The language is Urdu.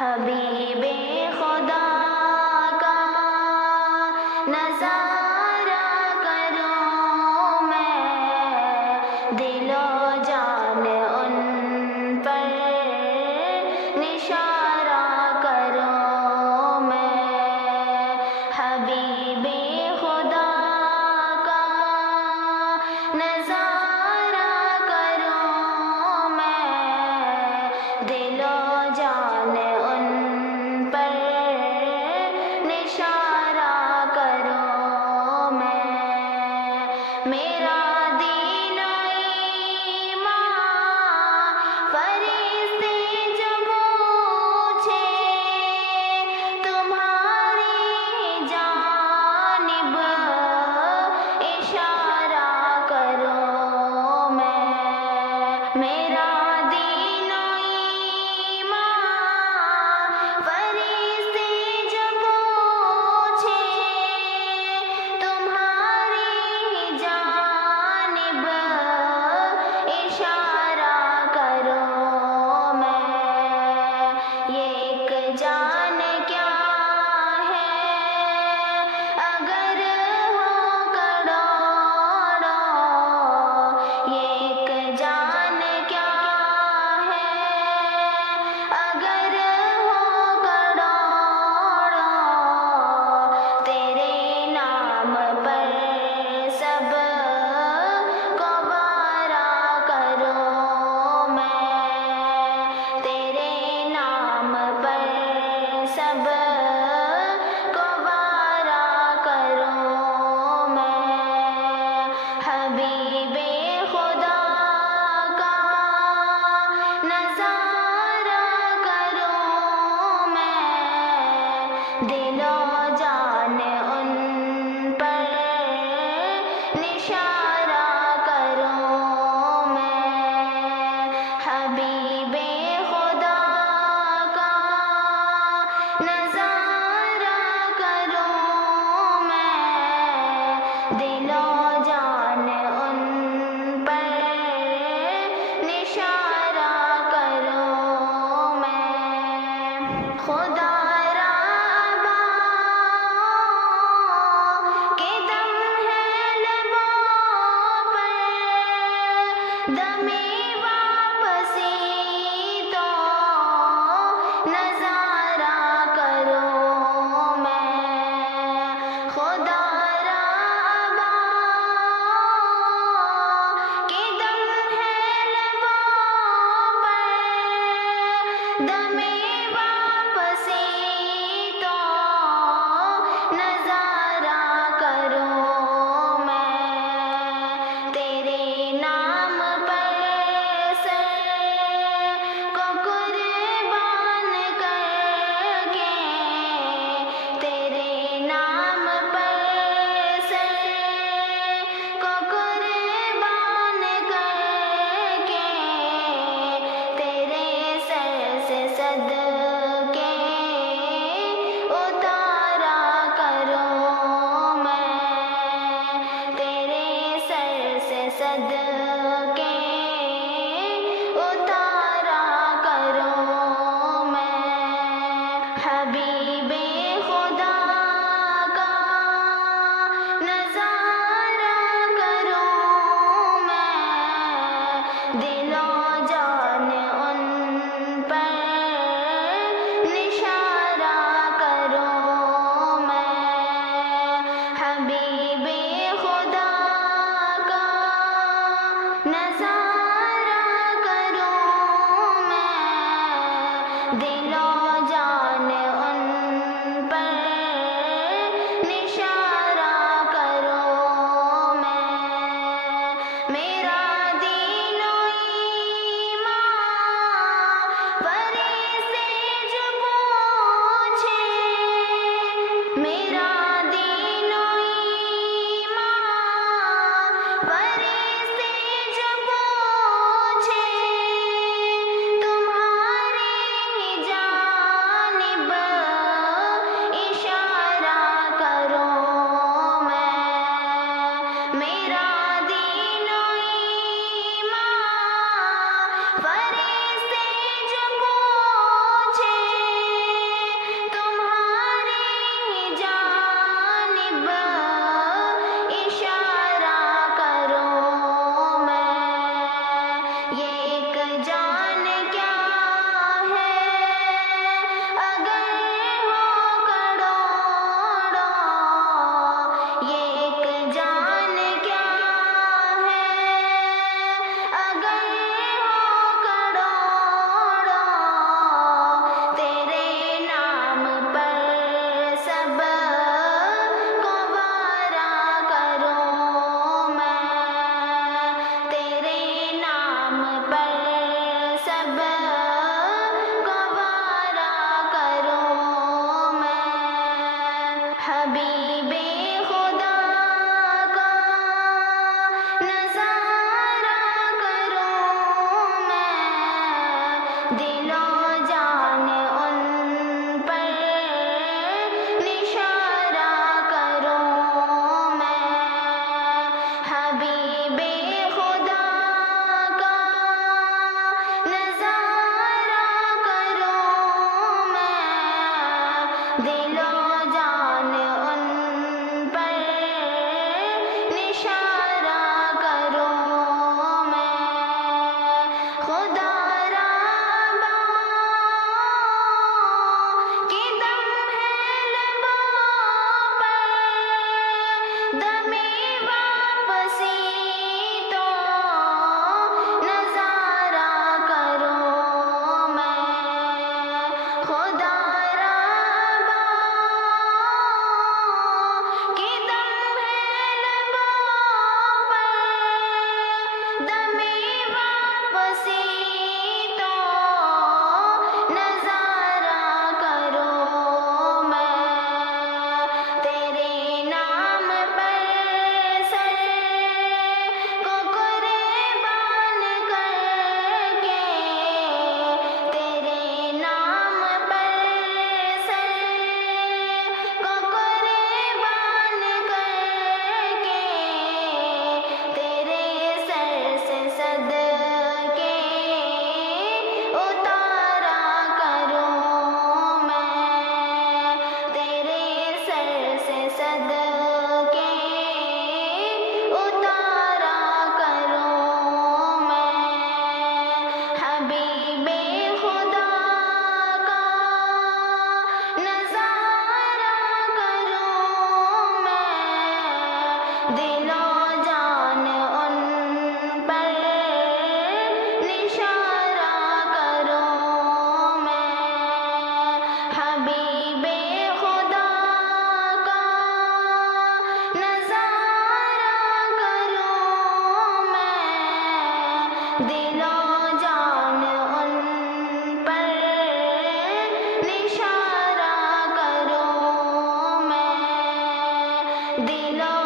حبیب خدا کا نظارہ کروں میں، دل و جان ان پر نشارہ کروں میں، حبیب خدا کا نظارہ کروں میں، دل و جان ان پر نشارہ کروں میں، میرا دین و ایمان فرشتے جب پوچھے تمہاری جانب اشارہ کروں میں، میرا دین و ایمان فرشتے جب پوچھے تمہاری جانب اشارہ کروں میں، یہ ایک جان کیا ہے اگر ہو کروڑوں، یہ ایک جان کیا ہے اگر ہو کروڑوں، تیرے نام پر سب کو وارا کروں میں، تیرے نام پر سب کو وارا کروں میں، حبیب خدا کا نظارہ کروں میں، دل و جان ان پر نشارہ کروں میں، حبیب خدا کا نظارہ کروں میں، دل و جان ان پر نشارہ کروں میں، خدا را باؤں کے دم ہے لبوں پر، دمی واپسی تو نظارہ کروں میں، خدا را باؤں کے دم ہے لبوں پر، دمی واپسی تو نظارہ کروں میں، تیرے نام پر سر کو قربان کر کے، تیرے نام پر سر کو قربان کر کے، تیرے سر سے صدقے اتارا کروں میں، تیرے سر سے صدقے اتارا کروں میں، حبیب خدا کا نظارہ کروں میں، دل و جان ان پر نشارہ کروں میں، حبیب خدا کا نظارہ کروں میں، دل و جان ان دل و جان ان پر نشارہ کروں میں، دل و